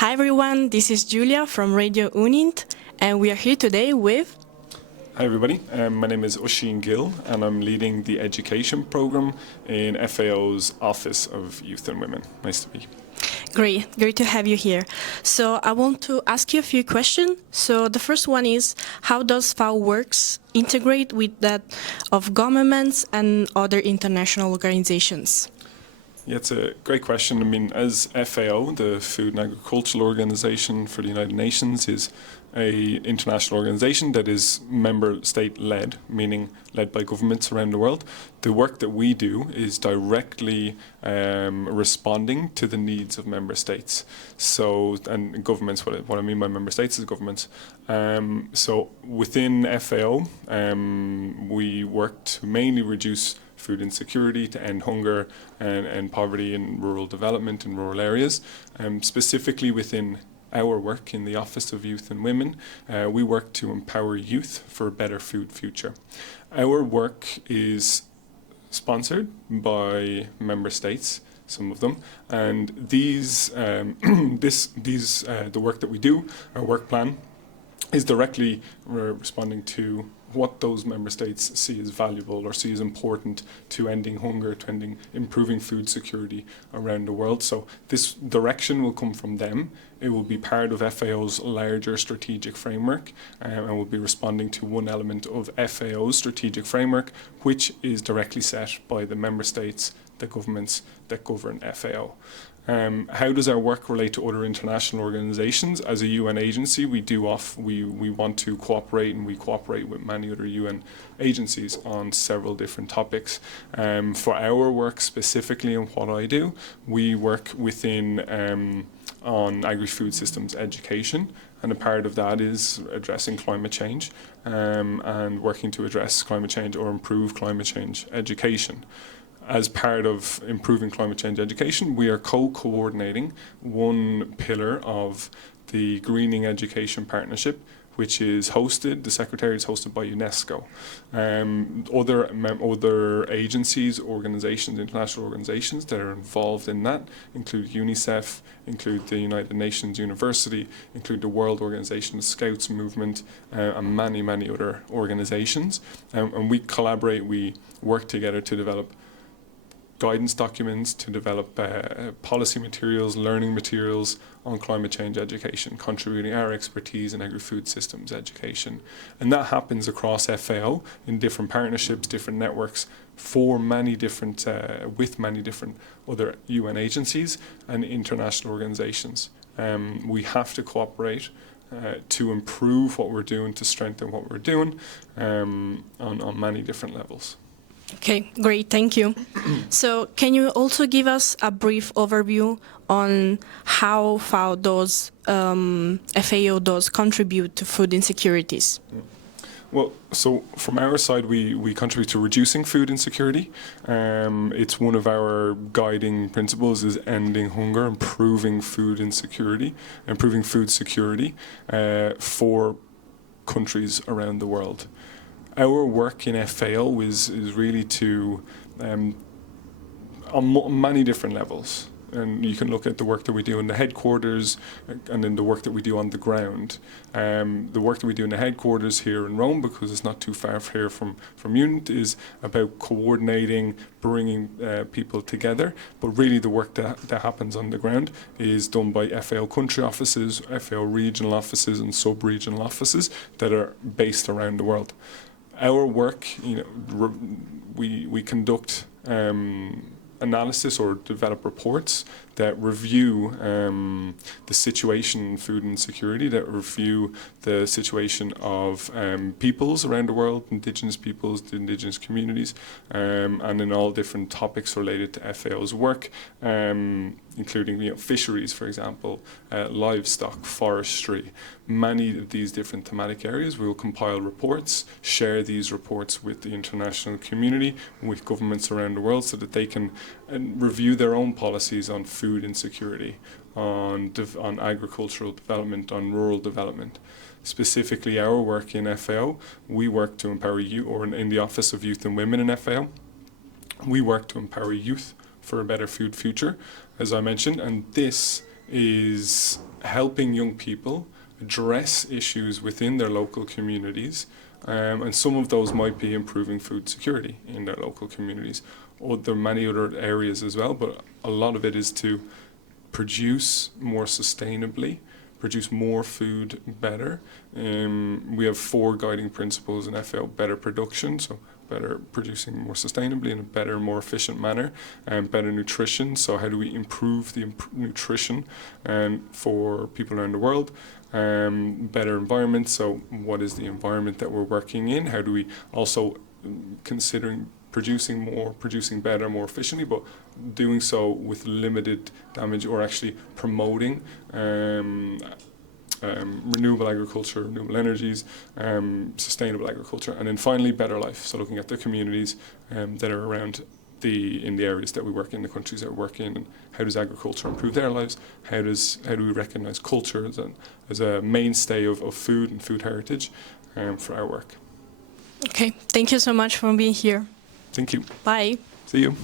Hi everyone, this is Julia from Radio Unint, and we are here today with... Hi everybody, my name is Oisin Gill and I'm leading the education program in FAO's Office of Youth and Women. Nice to be here. Great to have you here. So I want to ask you a few questions. So the first one is, how does FAO works integrate with that of governments and other international organizations? Yeah, it's a great question. I mean, as FAO, the Food and Agricultural Organization for the United Nations, is an international organization that is member state led, meaning led by governments around the world. The work that we do is directly responding to the needs of member states. So, and governments, what I mean by member states is governments. So within FAO, we work to mainly reduce food insecurity, to end hunger and poverty in rural development in rural areas. Specifically within our work in the Office of Youth and Women, we work to empower youth for a better food future. Our work is sponsored by member states, some of them, and these, the work that we do, our work plan, is directly responding to what those member states see as valuable or see as important to ending hunger, to improving food security around the world. So this direction will come from them. It will be part of FAO's larger strategic framework, and will be responding to one element of FAO's strategic framework, which is directly set by the member states, the governments that govern FAO. How does our work relate to other international organizations? As a UN agency, we want to cooperate, and we cooperate with many other UN agencies on several different topics. For our work specifically, and what I do, we work within on agri-food systems education, and a part of that is addressing climate change and working to address climate change or improve climate change education. As part of improving climate change education, we are co-coordinating one pillar of the Greening Education Partnership, which is hosted, the Secretariat is hosted by UNESCO. Other agencies, organizations, international organizations that are involved in that include UNICEF, include the United Nations University, include the World Organization of Scouts Movement, and many, many other organizations. And we collaborate, we work together to develop guidance documents, to develop policy materials, learning materials on climate change education, contributing our expertise in agri-food systems education. And that happens across FAO in different partnerships, different networks, for many different, with many different other UN agencies and international organizations. We have to cooperate to improve what we're doing, to strengthen what we're doing on many different levels. Okay, great, thank you. So can you also give us a brief overview on how FAO does contribute to food insecurities? Well, so from our side, we contribute to reducing food insecurity. It's one of our guiding principles is ending hunger, improving food insecurity, improving food security for countries around the world. Our work in FAO is really to, on many different levels. And you can look at the work that we do in the headquarters and then the work that we do on the ground. The work that we do in the headquarters here in Rome, because it's not too far here from Unit, is about coordinating, bringing people together. But really the work that happens on the ground is done by FAO country offices, FAO regional offices and sub-regional offices that are based around the world. Our work, we conduct analysis or develop reports that review the situation in food insecurity, that review the situation of peoples around the world, indigenous peoples, the indigenous communities, and in all different topics related to FAO's work, including fisheries, for example, livestock, forestry, many of these different thematic areas. We will compile reports, share these reports with the international community, with governments around the world, so that they can review their own policies on food insecurity, on agricultural development, on rural development. Specifically, our work in FAO, we work to empower youth, or in the Office of Youth and Women in FAO, we work to empower youth for a better food future, as I mentioned, and this is helping young people address issues within their local communities, and some of those might be improving food security in their local communities. Or there are many other areas as well, but a lot of it is to produce more sustainably, produce more food better. We have 4 guiding principles in FAO: better production, so better producing more sustainably in a better, more efficient manner, and better nutrition. So how do we improve the nutrition for people around the world? Better environment. So what is the environment that we're working in? How do we also considering producing more, producing better, more efficiently, but doing so with limited damage, or actually promoting renewable agriculture, renewable energies, sustainable agriculture, and then finally better life. So looking at the communities that are around in the areas that we work in, the countries that we work in, and how does agriculture improve their lives? How do we recognise culture as a mainstay of food and food heritage for our work? Okay, thank you so much for being here. Thank you. Bye. See you.